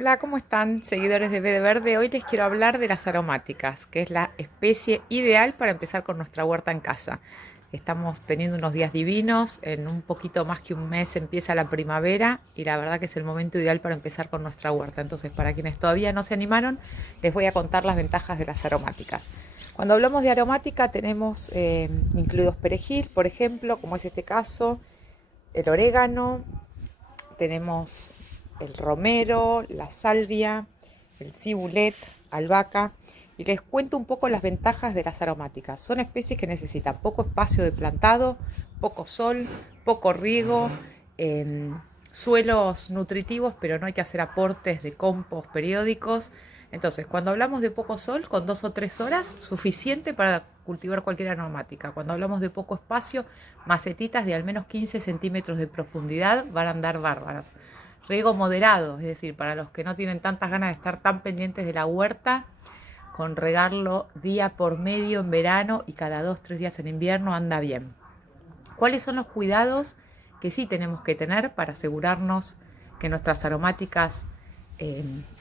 Hola, ¿cómo están, seguidores de B de Verde? Hoy les quiero hablar de las aromáticas, que es la especie ideal para empezar con nuestra huerta en casa. Estamos teniendo unos días divinos, en un poquito más que un mes empieza la primavera y la verdad que es el momento ideal para empezar con nuestra huerta. Entonces, para quienes todavía no se animaron, les voy a contar las ventajas de las aromáticas. Cuando hablamos de aromática tenemos incluidos perejil, por ejemplo, como es este caso, el orégano, tenemos el romero, la salvia, el cibulet, albahaca. Y les cuento un poco las ventajas de las aromáticas. Son especies que necesitan poco espacio de plantado, poco sol, poco riego, suelos nutritivos, pero no hay que hacer aportes de compost periódicos. Entonces, cuando hablamos de poco sol, con 2 o 3 horas, suficiente para cultivar cualquier aromática. Cuando hablamos de poco espacio, macetitas de al menos 15 centímetros de profundidad van a andar bárbaras. Riego moderado, es decir, para los que no tienen tantas ganas de estar tan pendientes de la huerta, con regarlo día por medio en verano y cada 2 o 3 días en invierno anda bien. ¿Cuáles son los cuidados que sí tenemos que tener para asegurarnos que nuestras aromáticas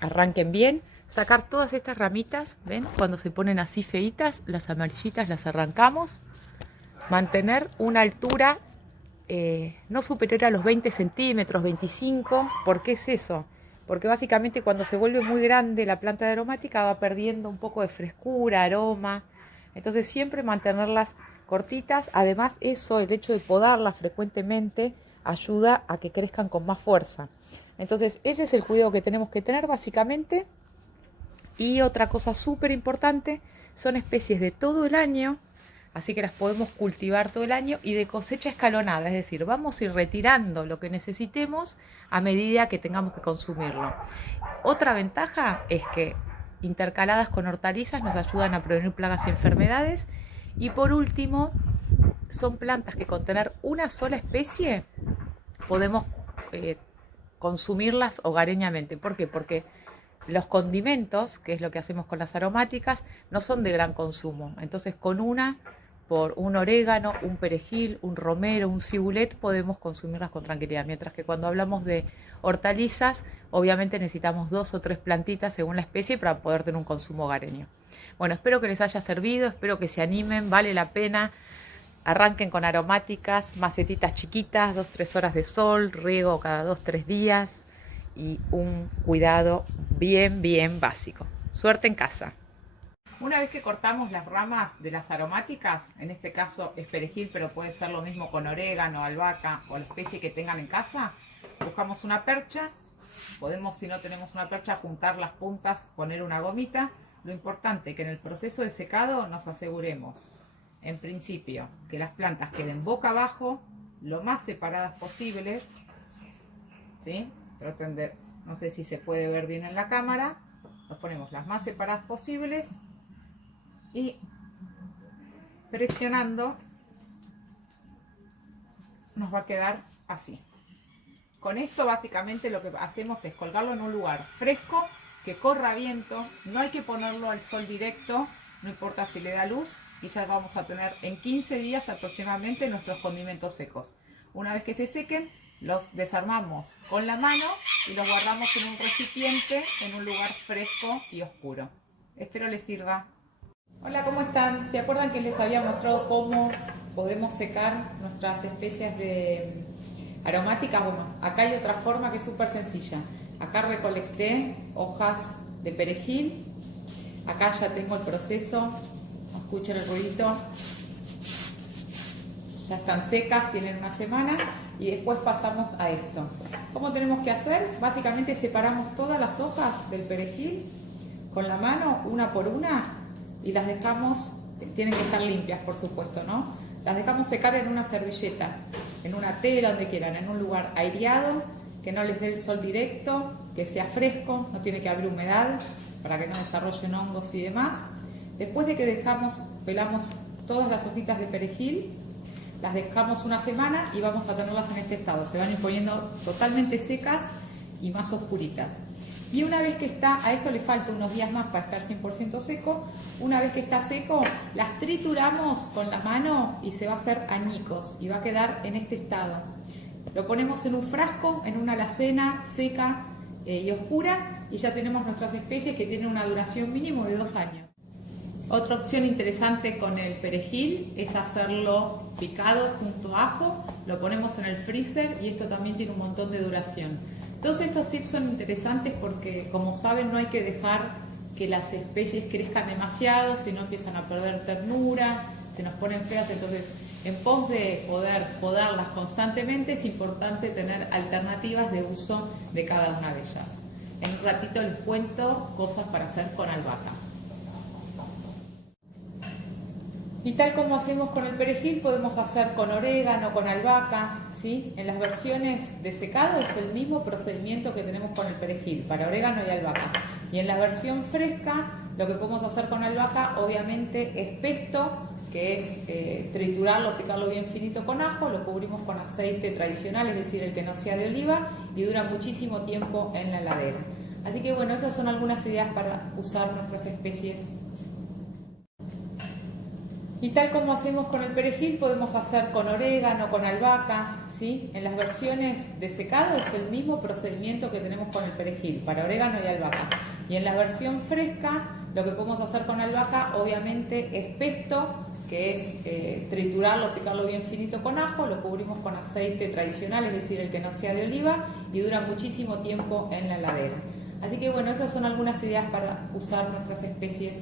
arranquen bien? Sacar todas estas ramitas, ¿ven? Cuando se ponen así feitas, las amarillitas las arrancamos. Mantener una altura no superior a los 20 centímetros, 25. ¿Por qué es eso? Porque básicamente cuando se vuelve muy grande la planta de aromática va perdiendo un poco de frescura, aroma. Entonces siempre mantenerlas cortitas. Además eso, el hecho de podarlas frecuentemente, ayuda a que crezcan con más fuerza. Entonces ese es el cuidado que tenemos que tener básicamente. Y otra cosa súper importante, son especies de todo el año, así que las podemos cultivar todo el año y de cosecha escalonada, es decir, vamos a ir retirando lo que necesitemos a medida que tengamos que consumirlo. Otra ventaja es que intercaladas con hortalizas nos ayudan a prevenir plagas y enfermedades. Y por último, son plantas que con tener una sola especie podemos consumirlas hogareñamente. ¿Por qué? Porque los condimentos, que es lo que hacemos con las aromáticas, no son de gran consumo. Entonces con por un orégano, un perejil, un romero, un cibulet, podemos consumirlas con tranquilidad. Mientras que cuando hablamos de hortalizas, obviamente necesitamos 2 o 3 plantitas según la especie para poder tener un consumo hogareño. Bueno, espero que les haya servido, espero que se animen, vale la pena. Arranquen con aromáticas, macetitas chiquitas, 2 o 3 horas de sol, riego cada 2 o 3 días y un cuidado bien básico. Suerte en casa. Una vez que cortamos las ramas de las aromáticas, en este caso es perejil, pero puede ser lo mismo con orégano, albahaca o la especie que tengan en casa, buscamos una percha. Podemos, si no tenemos una percha, juntar las puntas, poner una gomita. Lo importante es que en el proceso de secado nos aseguremos, en principio, que las plantas queden boca abajo, lo más separadas posibles, ¿sí? Traten de, no sé si se puede ver bien en la cámara, nos ponemos las más separadas posibles y presionando nos va a quedar así. Con esto básicamente lo que hacemos es colgarlo en un lugar fresco, que corra viento, no hay que ponerlo al sol directo, no importa si le da luz, y ya vamos a tener en 15 días aproximadamente nuestros condimentos secos. Una vez que se sequen, los desarmamos con la mano y los guardamos en un recipiente en un lugar fresco y oscuro. Espero les sirva. Hola, ¿cómo están? ¿Se acuerdan que les había mostrado cómo podemos secar nuestras especias de aromáticas? Bueno, acá hay otra forma que es súper sencilla. Acá recolecté hojas de perejil. Acá ya tengo el proceso. Escuchen el ruidito. Ya están secas, tienen una semana. Y después pasamos a esto. ¿Cómo tenemos que hacer? Básicamente separamos todas las hojas del perejil con la mano, una por una, y las dejamos, tienen que estar limpias por supuesto, ¿no? Las dejamos secar en una servilleta, en una tela, donde quieran, en un lugar aireado, que no les dé el sol directo, que sea fresco, no tiene que haber humedad para que no desarrollen hongos y demás. Después de que pelamos todas las hojitas de perejil, las dejamos una semana y vamos a tenerlas en este estado. Se van a ir poniendo totalmente secas y más oscuritas. Y una vez que está, a esto le falta unos días más para estar 100% seco, una vez que está seco, las trituramos con la mano y se va a hacer añicos y va a quedar en este estado. Lo ponemos en un frasco, en una alacena seca, y oscura, y ya tenemos nuestras especies que tienen una duración mínimo de 2 años. Otra opción interesante con el perejil es hacerlo picado junto a ajo, lo ponemos en el freezer y esto también tiene un montón de duración. Todos estos tips son interesantes porque, como saben, no hay que dejar que las especies crezcan demasiado, si no empiezan a perder ternura, se nos ponen feas. Entonces, en pos de poder podarlas constantemente, es importante tener alternativas de uso de cada una de ellas. En un ratito les cuento cosas para hacer con albahaca. Y tal como hacemos con el perejil, podemos hacer con orégano, con albahaca, ¿sí? En las versiones de secado es el mismo procedimiento que tenemos con el perejil, para orégano y albahaca. Y en la versión fresca, lo que podemos hacer con albahaca, obviamente, es pesto, que es triturarlo, picarlo bien finito con ajo, lo cubrimos con aceite tradicional, es decir, el que no sea de oliva, y dura muchísimo tiempo en la heladera. Así que bueno, esas son algunas ideas para usar nuestras especies. Y tal como hacemos con el perejil, podemos hacer con orégano, con albahaca, ¿sí? En las versiones de secado es el mismo procedimiento que tenemos con el perejil, para orégano y albahaca. Y en la versión fresca, lo que podemos hacer con albahaca, obviamente, es pesto, que es triturarlo, picarlo bien finito con ajo, lo cubrimos con aceite tradicional, es decir, el que no sea de oliva, y dura muchísimo tiempo en la heladera. Así que bueno, esas son algunas ideas para usar nuestras especies